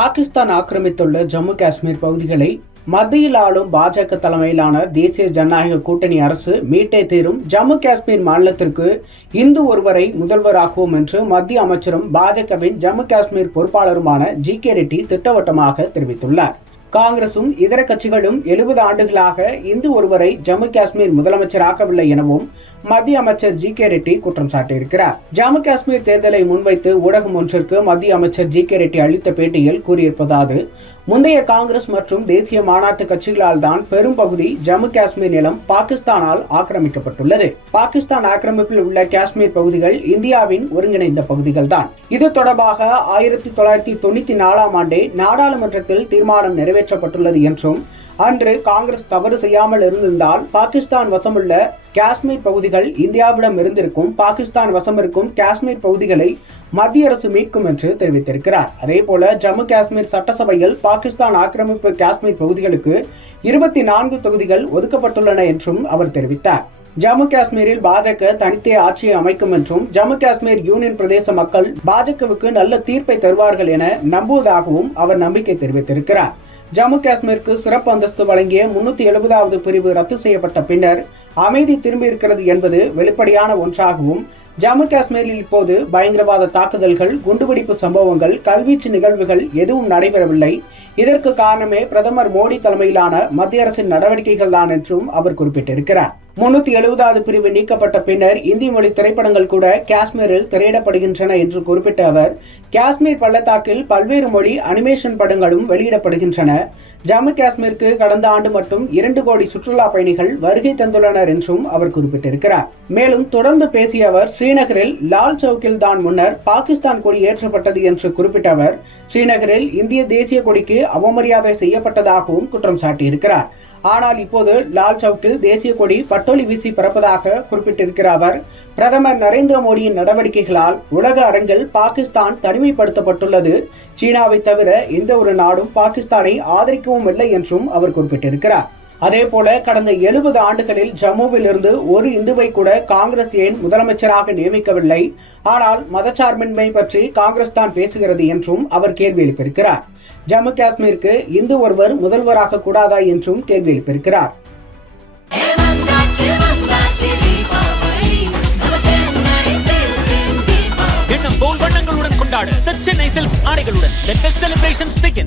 பாகிஸ்தான் ஆக்கிரமித்துள்ள ஜம்மு காஷ்மீர் பகுதிகளை மத்தியில் ஆளும் பாஜக தலைமையிலான தேசிய ஜனநாயக கூட்டணி அரசு மீட்டே தீரும். ஜம்மு காஷ்மீர் மாநிலத்திற்கு இந்து ஒருவரை முதல்வராக்குவோம் என்று மத்திய அமைச்சரும் பாஜகவின் ஜம்மு காஷ்மீர் பொறுப்பாளருமான ஜி.கே. ரெட்டி திட்டவட்டமாக தெரிவித்துள்ளார். காங்கிரசும் இதர கட்சிகளும் 70 ஆண்டுகளாக இந்து ஒருவரை ஜம்மு காஷ்மீர் முதலமைச்சராக்கவில்லை எனவும் மத்திய அமைச்சர் ஜி.கே. ரெட்டி குற்றம் சாட்டியிருக்கிறார். ஜம்மு காஷ்மீர் தேர்தலை முன்வைத்து ஊடகம் ஒன்றிற்கு மத்திய அமைச்சர் ஜி.கே. ரெட்டி அளித்த பேட்டியில் கூறியிருப்பதாவது, முந்தைய காங்கிரஸ் மற்றும் தேசிய மாநாட்டு கட்சிகளால் தான் பெரும் பகுதி ஜம்மு காஷ்மீர் நிலம் பாகிஸ்தானால் ஆக்கிரமிக்கப்பட்டுள்ளது. பாகிஸ்தான் ஆக்கிரமிப்பில் உள்ள காஷ்மீர் பகுதிகள் இந்தியாவின் ஒருங்கிணைந்த பகுதிகள் தான். இது தொடர்பாக 1994ஆம் ஆண்டே நாடாளுமன்றத்தில் தீர்மானம் நிறைவேற்றப்பட்டுள்ளது என்றும், அன்று காங்கிரஸ் தவறு செய்யாமல் இருந்திருந்தால் பாகிஸ்தான் வசமுள்ள காஷ்மீர் பகுதிகள் இந்தியாவிடம் இருந்திருக்கும், பாகிஸ்தான் வசம் இருக்கும் காஷ்மீர் பகுதிகளை மத்திய அரசு மீட்கும் என்று தெரிவித்திருக்கிறார். அதேபோல ஜம்மு காஷ்மீர் சட்டசபையில் பாகிஸ்தான் ஆக்கிரமிப்பு காஷ்மீர் பகுதிகளுக்கு 24 தொகுதிகள் ஒதுக்கப்பட்டுள்ளன என்றும் அவர் தெரிவித்தார். ஜம்மு காஷ்மீரில் பாஜக தனித்தே ஆட்சியை அமைக்கும் என்றும், ஜம்மு காஷ்மீர் யூனியன் பிரதேச மக்கள் பாஜகவுக்கு நல்ல தீர்ப்பை தருவார்கள் என நம்புவதாகவும் அவர் நம்பிக்கை தெரிவித்திருக்கிறார். ஜம்மு காஷ்மீருக்கு சிறப்பு அந்தஸ்து வழங்கிய 370வது பிரிவு ரத்து செய்யப்பட்ட பின்னர் அமைதி திரும்பியிருக்கிறது என்பது வெளிப்படையான ஒன்றாகவும், ஜம்மு காஷ்மீரில் இப்போது பயங்கரவாத தாக்குதல்கள், குண்டுவெடிப்பு சம்பவங்கள், கல்வீச்சு நிகழ்வுகள் எதுவும் நடைபெறவில்லை. இதற்கு காரணமே பிரதமர் மோடி தலைமையிலான மத்திய அரசின் நடவடிக்கைகள் தான் என்றும் அவர் குறிப்பிட்டிருக்கிறார். 370வது பிரிவு நீக்கப்பட்ட பின்னர் இந்தி மொழி திரைப்படங்கள் கூட காஷ்மீரில் திரையிடப்படுகின்றன என்று குறிப்பிட்ட அவர், காஷ்மீர் பள்ளத்தாக்கில் பல்வேறு மொழி அனிமேஷன் படங்களும் வெளியிடப்படுகின்றன. ஜம்மு காஷ்மீருக்கு கடந்த ஆண்டு மட்டும் 2 கோடி சுற்றுலா பயணிகள் வருகை தந்துள்ளனர் என்றும் அவர் குறிப்பிட்டிருக்கிறார். மேலும் தொடர்ந்து பேசிய அவர், ஸ்ரீநகரில் லால் சவுக்கில் தான் முன்னர் பாகிஸ்தான் கொடி ஏற்றப்பட்டது என்று குறிப்பிட்ட அவர், ஸ்ரீநகரில் இந்திய தேசிய கொடிக்கு அவமரியாதை செய்யப்பட்டதாகவும் குற்றம் சாட்டியிருக்கிறார். ஆனால் இப்போது லால் சவுக்கில் தேசிய கொடி பட்டொலி வீசி பறப்பதாக குறிப்பிட்டிருக்கிற அவர், பிரதமர் நரேந்திர மோடியின் நடவடிக்கைகளால் உலக அரங்கில் பாகிஸ்தான் தனிமைப்படுத்தப்பட்டுள்ளது. சீனாவை தவிர எந்த ஒரு நாடும் பாகிஸ்தானை ஆதரிக்கவும் இல்லை என்றும் அவர் குறிப்பிட்டிருக்கிறார். அதேபோல கடந்த 70 ஆண்டுகளில் ஜம்முவில் இருந்து ஒரு இந்துவை கூட காங்கிரஸ் ஏன் முதலமைச்சராக நியமிக்கவில்லை? ஆனால் மதச்சார்பின்மை பற்றி காங்கிரஸ் தான் பேசுகிறது என்றும் அவர் கேள்வி எழுப்பியிருக்கிறார். ஜம்மு காஷ்மீருக்கு இந்து ஒருவர் முதல்வராக கூடாதா என்றும் கேள்வி எழுப்பியிருக்கிறார். எண்ணம் போல் வண்ணங்களுடன் கொண்டாட The Chennai Silks ஆடைகளுடன் Let the celebrations begin.